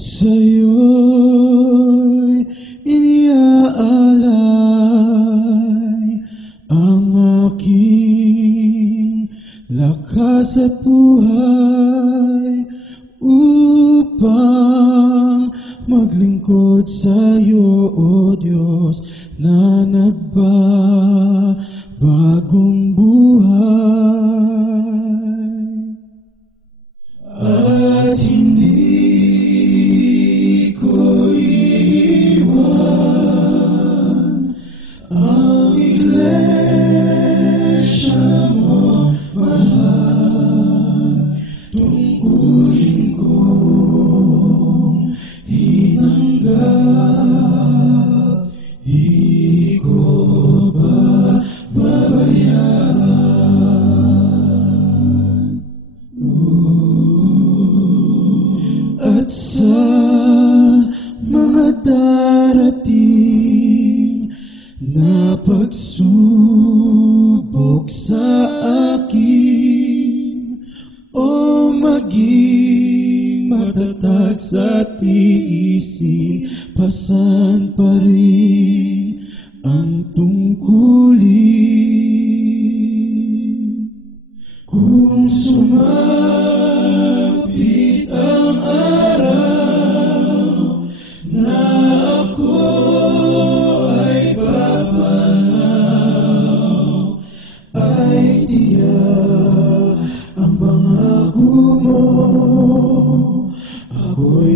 Sa'yo'y iniaalay ang aking lakas at buhay upang maglingkod sa'yo, O Diyos, na nagbabagong buhay. At hindi ko iiwan ang iglesia mo, mahal. Tungkulin kong hinanggap, di ko babayaan. At sa mga darating na pagsubok sa akin, o maging matatag sa tiisin, pasan pa rin ang tungkulin. Kung sumapit ang araw na ako ay papanaw, ay tiyak ang pangako mo, ako'y